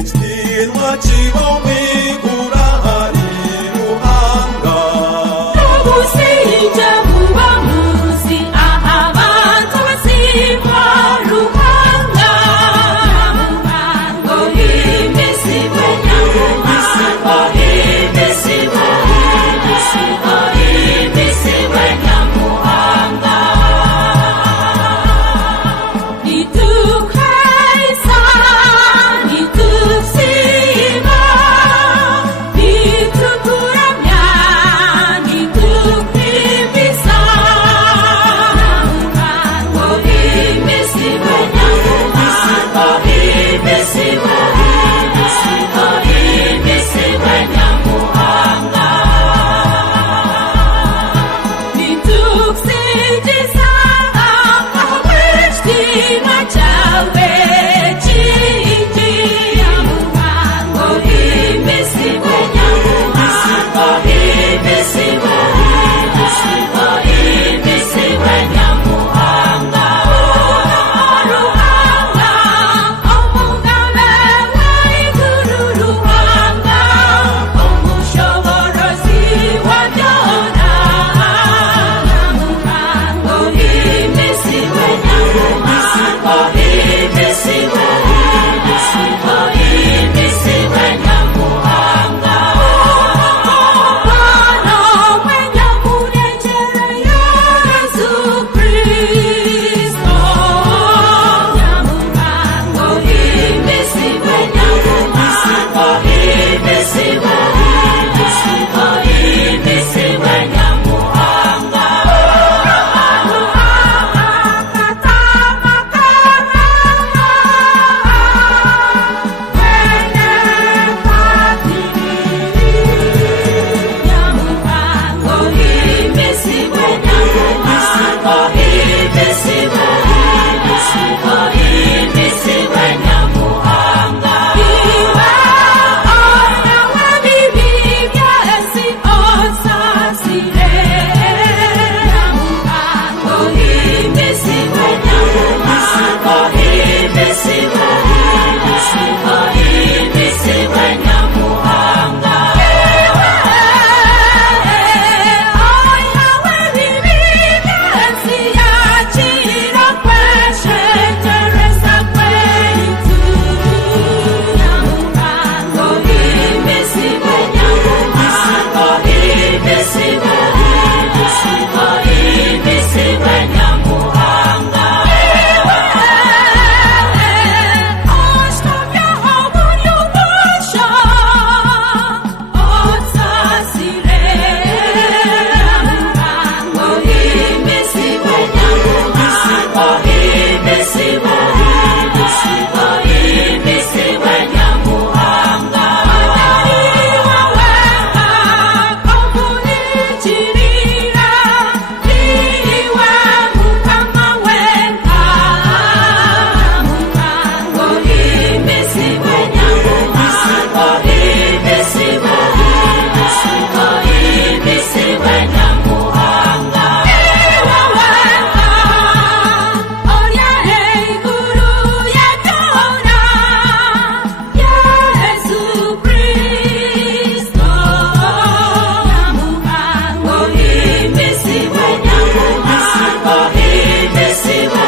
Ikinwa kibombi kurahari ruhanga Ubusija buba muzi abantu basimba ruhanga Ngo himesibwe nyamuhanga himesibwe nyamuhanga Nitukaisa nitusiba nitukuramya nitukwibisa Ngo himesibwe nyamuhanga himesibwe nyamuhanga Nitukusingiza ahawishtima cyawe kingi Ngo himesibwe nyamuhanga himesibwe nyamuhanga Ruhanga umugabe w'ijuru ruhanga umushobozi wa byona Ngo himesibwe nyamuhanga himesibwe nyamuhanga Bwana mwenye munejere Yesu Kristo Ngo himesibwe nyamuhanga himesibwe nyamuhanga Ngo himesibwe nyamuhanga himesibwe nyamuhanga Iwe ona wabibi byasi osasire Ngo himesibwe nyamuhanga himesibwe nyamuhanga Oya wabibi byasi yakira kweshekereza kwetu Ngo himesibwe nyamuhanga himesibwe nyamuhanga Oshtabya obuyubasha otsasire Ngo himesibwe nyamuhanga himesibwe nyamuhanga Ariwa wenga komunikirira Niwe mukama wenga Ngo himesibwe nyamuhanga himesibwe nyamuhanga Niwe wenga Oya eiguru yabyona Yesu Kristo Ngo himesibwe nyamuhanga himesibwe